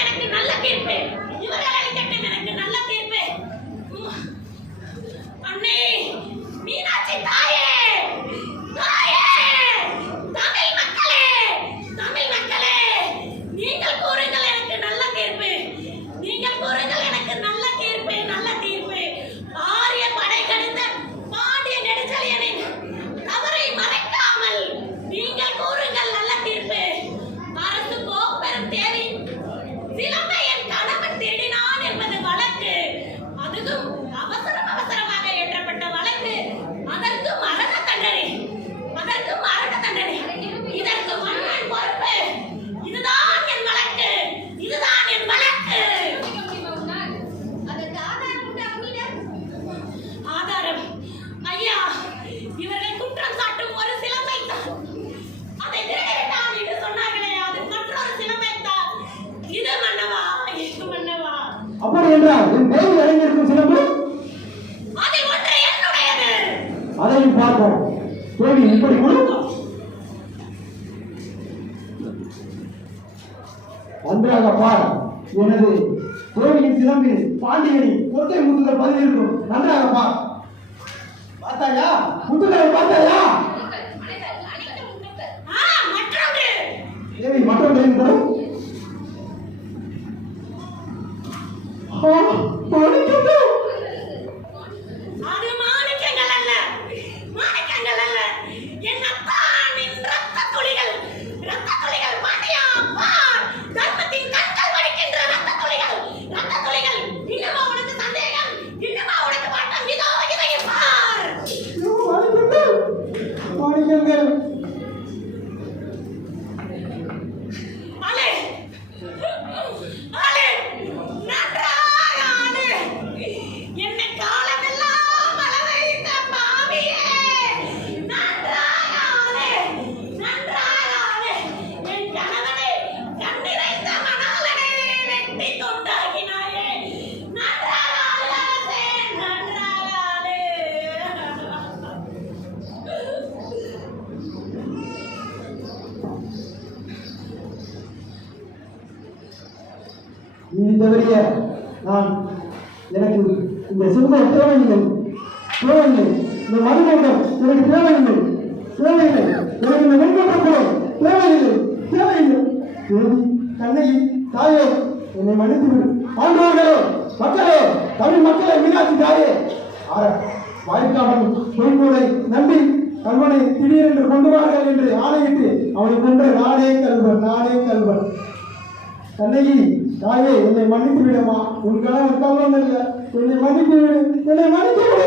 எனக்கு நல்ல தீர்ப்பு, இவர்கள் அளிக்கட்டும் எனக்கு நல்ல தீர்ப்பு. அண்ணே, மீனாட்சி தாயே, தாயே, தமிழ் மக்களே, தமிழ் மக்களே, நீங்கள் கூறுங்கள் எனக்கு நல்ல தீர்ப்பு, நீங்கள் கூறுங்கள் எனக்கு நல்ல தீர்ப்பு, நல்ல தீர்ப்பு. ஆரிய படை கணிந்த பாண்டிய நெடுஞ்செழியனின் தவறை மறைக்காமல் நீங்கள் கூறுங்கள் நல்ல தீர்ப்பு. அரசு கோப்பெரும் தேவி சிலம்பை என் கணவன் தேடினான் என்பது வழக்கு. அதுவும் அவசரமாக ஏற்றப்பட்ட வழக்கு. அதற்கு மரண தண்டனை, அதற்கு மரண தண்டனை. இதற்கு மன்னன் பொறுப்பு. இதுதான் என் வழக்கு, இதுதான் என் வழக்கு. அதற்கு ஆதாரம் உண்டு அவனிடம்? ஆதாரம் ஐயா, இவர்கள் குற்றம் சாட்டும் ஒரு சிலம்பை தான். அதை திருடிவிட்டான் என்று சொன்னார்களே, அது மற்றொரு சிலம்பை தான். இது மன்னவா, இது மன்னவா? அப்படி என்றால் என் தேவி அடைந்திருக்கும் சிலம்பு அதில் ஒன்று என்னுடையது. அதையும் பார்ப்போம். தேவி இப்படி கொடு. நன்றாக பார். எனது தேவியின் சிலம்பில் பாண்டியனின் கொட்டை முத்துகள் பதில் இருக்கும். நன்றாக பார். பார்த்தாயா? முத்துக்களை பார்த்தாயா? மற்றொன்று. தேவி மற்றொன்று இருக்கிறோம். அது மாணிக்கங்கள் அல்ல, மாணிக்கங்கள் அல்ல. என் அத்தானின் ரத்த துளிகள், ரத்த துளிகள். பாண்டியா பார், தர்மத்தின் கண்கள் வடிக்கின்ற ரத்த துளிகள், ரத்த துளிகள். இன்னுமா உனக்கு சந்தேகம்? இன்னுமா உனக்கு மாட்டம்? இதோ இதை பார். மாணிக்கங்கள் ஆளே, ஆளே, நன்றாக ஆளே. என்னை காலமெல்லாம் அளவைத்த பாவியே, நன்றாக ஆளே, நன்றாக ஆளே. என் கணவனை கண்ணிறைந்த மணாளனை வெட்டி துண்டாக்கினாயே. நன்றாக ஆளே, நன்றாக ஆளே. நீ தவறிய நான் எனக்கு இந்த சிறுமை தேவையில்லை, தேவையில்லை. இந்த மறுமணம் எனக்கு தேவையில்லை, தேவையில்லை. எனக்கு இந்த வெண்கொற்றம் தேவையில்லை, தேவையில்லை. தேவி கண்ணகி தாயே, என்னை மன்னித்துவிடு. ஆண்டவர்களே, மக்களே, தமிழ் மக்களே, மீனாட்சி தாயே, வாய்க்காவன் பொய்மூலை நம்பி கல்வனை திடீரென்று கொண்டு வார்கள் என்று ஆணையிட்டு அவனை கொன்ற நானே கல்வன், நானே கல்வன். கண்ணகி தாயே, என்னை மன்னித்து விடமா. உன் கணவன் கல்வன் அல்ல. என்னை மன்னித்து விடு, என்னை மன்னித்து விடு.